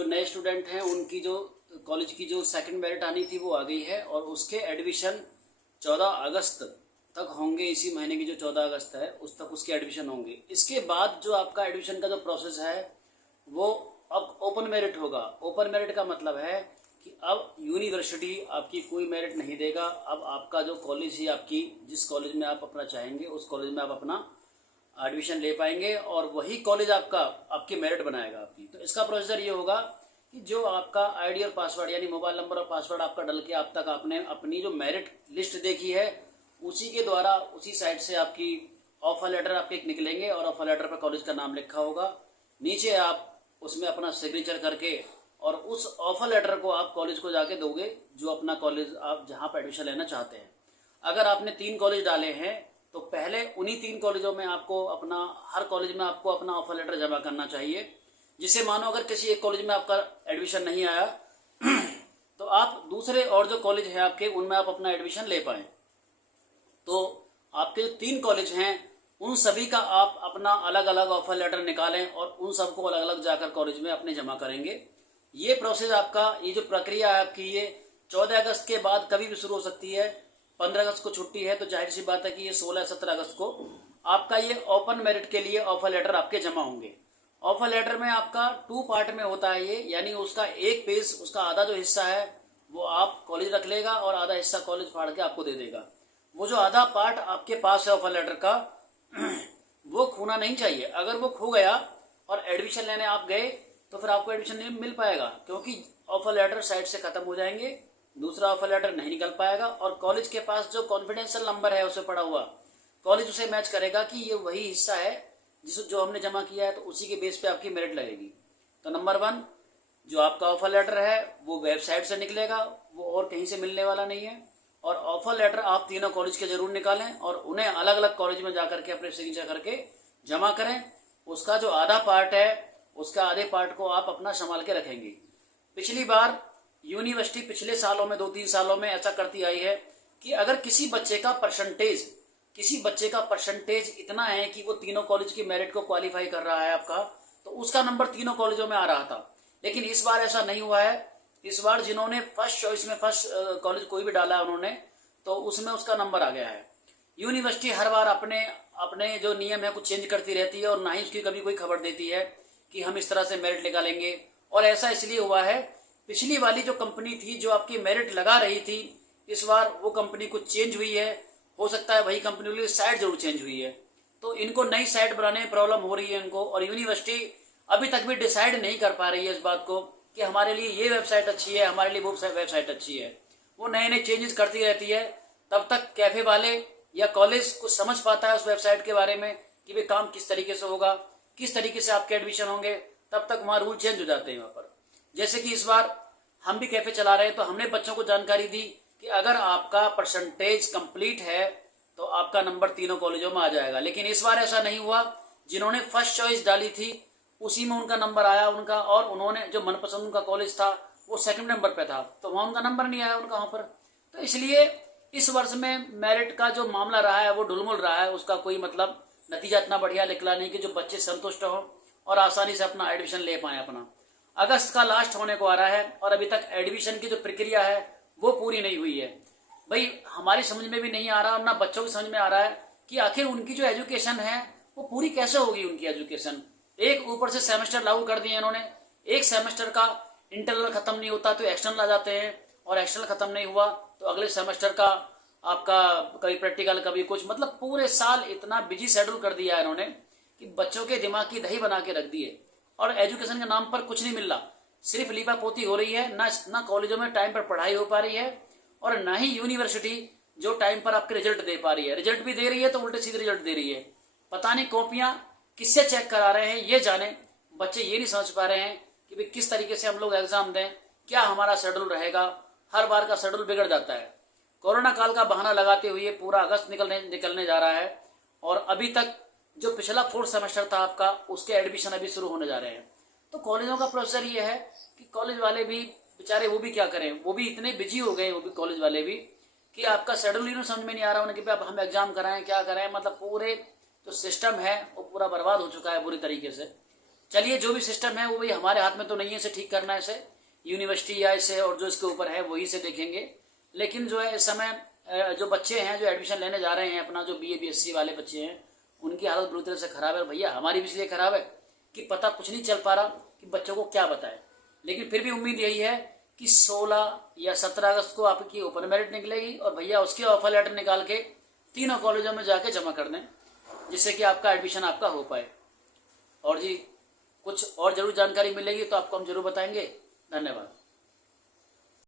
जो नए स्टूडेंट हैं उनकी जो कॉलेज की जो सेकंड मेरिट आनी थी वो आ गई है और उसके एडमिशन 14 अगस्त तक होंगे। इसी महीने की जो 14 अगस्त है उस तक उसके एडमिशन होंगे। इसके बाद जो आपका एडमिशन का जो प्रोसेस है वो अब ओपन मेरिट होगा। ओपन मेरिट का मतलब है कि अब यूनिवर्सिटी आपकी कोई मेरिट नहीं देगा। अब आपका जो कॉलेज ही आपकी जिस कॉलेज में आप अपना चाहेंगे उस कॉलेज में आप अपना एडमिशन ले पाएंगे और वही कॉलेज आपकी मेरिट बनाएगा आपकी। तो इसका प्रोसीजर ये होगा कि जो आपका आईडी और पासवर्ड यानी मोबाइल नंबर और पासवर्ड आपका डल के आप तक आपने अपनी जो मेरिट लिस्ट देखी है उसी के द्वारा उसी साइट से आपकी ऑफर लेटर आपके निकलेंगे और ऑफर लेटर पर कॉलेज का नाम लिखा होगा। नीचे आप उसमें अपना सिग्नेचर करके और उस ऑफर लेटर को आप कॉलेज को जाके दोगे जो अपना कॉलेज आप जहाँ पर एडमिशन लेना चाहते हैं। अगर आपने 3 कॉलेज डाले हैं तो पहले उन्हीं 3 कॉलेजों में आपको अपना हर कॉलेज में आपको अपना ऑफर लेटर जमा करना चाहिए। जिससे मानो अगर किसी एक कॉलेज में आपका एडमिशन नहीं आया तो आप दूसरे और जो कॉलेज हैं आपके उनमें आप अपना एडमिशन ले पाएँ। तो आपके जो 3 कॉलेज हैं उन सभी का आप अपना अलग अलग ऑफर लेटर निकालें और उन सबको अलग अलग जाकर कॉलेज में अपने जमा करेंगे। ये प्रोसेस आपका ये जो प्रक्रिया है आपकी ये 14 अगस्त के बाद कभी भी शुरू हो सकती है। 15 अगस्त को छुट्टी है तो जाहिर सी बात है कि ये 16-17 अगस्त को आपका ये ओपन मेरिट के लिए ऑफर लेटर आपके जमा होंगे। ऑफर लेटर में आपका 2 पार्ट में होता है ये, यानी उसका एक पेज उसका आधा जो हिस्सा है वो आप कॉलेज रख लेगा और आधा हिस्सा कॉलेज फाड़ के आपको दे देगा। वो जो आधा पार्ट आपके पास है ऑफर लेटर का वो खोना नहीं चाहिए। अगर वो खो गया और एडमिशन लेने आप गए तो फिर आपको एडमिशन नहीं मिल पाएगा क्योंकि ऑफर लेटर साइड से खत्म हो जाएंगे, दूसरा ऑफर लेटर नहीं निकल पाएगा और कॉलेज के पास जो कॉन्फिडेंशियल नंबर है उसे पड़ा हुआ कॉलेज उसे मैच करेगा कि ये वही हिस्सा है जो हमने जमा किया है, तो उसी के बेस पे आपकी मेरिट लगेगी। तो नंबर 1 जो आपका ऑफर लेटर है वो वेबसाइट से निकलेगा, वो और कहीं से मिलने वाला नहीं है। और ऑफर लेटर आप तीनों कॉलेज के जरूर निकालें और उन्हें अलग अलग कॉलेज में जाकर के अपने सिग्नेचर करके जमा करें। उसका जो आधा पार्ट है उसका आधे पार्ट को आप अपना संभाल के रखेंगे। पिछली बार यूनिवर्सिटी पिछले सालों में 2-3 सालों में ऐसा करती आई है कि अगर किसी बच्चे का परसेंटेज इतना है कि वो तीनों कॉलेज की मेरिट को क्वालिफाई कर रहा है आपका, तो उसका नंबर तीनों कॉलेजों में आ रहा था। लेकिन इस बार ऐसा नहीं हुआ है। इस बार जिन्होंने फर्स्ट चॉइस में फर्स्ट कॉलेज कोई भी डाला है उन्होंने, तो उसमें उसका नंबर आ गया है। यूनिवर्सिटी हर बार अपने जो नियम है कुछ चेंज करती रहती है और ना ही उसकी कभी कोई खबर देती है कि हम इस तरह से मेरिट निकालेंगे। और ऐसा इसलिए हुआ है, पिछली वाली जो कंपनी थी जो आपकी मेरिट लगा रही थी, इस बार वो कंपनी कुछ चेंज हुई है। हो सकता है वही कंपनी की साइट जरूर चेंज हुई है, तो इनको नई साइट बनाने में प्रॉब्लम हो रही है इनको। और यूनिवर्सिटी अभी तक भी डिसाइड नहीं कर पा रही है इस बात को कि हमारे लिए ये वेबसाइट अच्छी है, हमारे लिए वो वेबसाइट अच्छी है। वो नए नए चेंजेस करती रहती है। तब तक कैफे वाले या कॉलेज कुछ समझ पाता है उस वेबसाइट के बारे में कि भाई काम किस तरीके से होगा, किस तरीके से आपके एडमिशन होंगे, तब तक वहाँ रूल चेंज हो जाते हैं वहाँ पर। जैसे कि इस बार हम भी कैफे चला रहे हैं तो हमने बच्चों को जानकारी दी कि अगर आपका परसेंटेज कंप्लीट है तो आपका नंबर तीनों कॉलेजों में आ जाएगा। लेकिन इस बार ऐसा नहीं हुआ। जिन्होंने फर्स्ट चॉइस डाली थी उसी में उनका नंबर आया उनका, और उन्होंने जो मनपसंद उनका कॉलेज था वो सेकंड नंबर पे था, तो वहाँ उनका नंबर नहीं आया उनका वहाँ पर। तो इसलिए इस वर्ष में मेरिट का जो मामला रहा है वो ढुलमुल रहा है। उसका कोई मतलब नतीजा इतना बढ़िया निकला नहीं कि जो बच्चे संतुष्ट हों और आसानी से अपना एडमिशन ले पाए अपना। अगस्त का लास्ट होने को आ रहा है और अभी तक एडमिशन की जो प्रक्रिया है वो पूरी नहीं हुई है। भाई हमारी समझ में भी नहीं आ रहा और ना बच्चों की समझ में आ रहा है कि आखिर उनकी जो एजुकेशन है वो पूरी कैसे होगी उनकी एजुकेशन। एक ऊपर से सेमेस्टर लागू कर दिए इन्होंने, एक सेमेस्टर का इंटरनल खत्म नहीं होता तो एक्सटर्नल आ जाते हैं, और एक्सटर्नल खत्म नहीं हुआ तो अगले सेमेस्टर का आपका कभी प्रैक्टिकल कभी कुछ, मतलब पूरे साल इतना बिजी शेड्यूल कर दिया है इन्होंने कि बच्चों के दिमाग की दही बना के रख दिए। और एजुकेशन के नाम पर कुछ नहीं मिल रहा, सिर्फ लीपापोती हो रही है। ना कॉलेजों में टाइम पर पढ़ाई हो पा रही है और ना ही यूनिवर्सिटी जो टाइम पर आपके रिजल्ट दे पा रही है। रिजल्ट भी दे रही है तो उल्टे सीधे रिजल्ट दे रही है। पता नहीं कॉपियां किससे चेक करा रहे हैं ये जाने। बच्चे ये नहीं समझ पा रहे हैं कि भाई किस तरीके से हम लोग एग्जाम दें, क्या हमारा शेड्यूल रहेगा। हर बार का शेड्यूल बिगड़ जाता है। कोरोना काल का बहाना लगाते हुए पूरा अगस्त निकलने जा रहा है और अभी तक जो पिछला 4th सेमेस्टर था आपका उसके एडमिशन अभी शुरू होने जा रहे हैं। तो कॉलेजों का प्रोसेसर ये है कि कॉलेज वाले भी बेचारे वो भी क्या करें, वो भी इतने बिजी हो गए वो भी कॉलेज वाले भी कि आपका शेड्यूल ही समझ में नहीं आ रहा उन्हें कि अब हम एग्जाम कराएं क्या कराएं। मतलब पूरे जो सिस्टम है वो पूरा बर्बाद हो चुका है बुरी तरीके से। चलिए, जो भी सिस्टम है वो भी हमारे हाथ में तो नहीं है इसे ठीक करना है, इसे यूनिवर्सिटी या इसे और जो इसके ऊपर है वही से देखेंगे। लेकिन जो है इस समय जो बच्चे हैं जो एडमिशन लेने जा रहे हैं, अपना जो BA BSc वाले बच्चे हैं, उनकी हालत बुरी तरह से खराब है। भैया हमारी भी इसलिए खराब है कि पता कुछ नहीं चल पा रहा कि बच्चों को क्या बताए। लेकिन फिर भी उम्मीद यही है कि 16 या 17 अगस्त को आपकी ओपन मेरिट निकलेगी और भैया उसके ऑफर लेटर निकाल के तीनों कॉलेजों में जाके जमा कर दें, जिससे कि आपका एडमिशन आपका हो पाए। और जी कुछ और जरूर जानकारी मिलेगी तो आपको हम जरूर बताएंगे। धन्यवाद।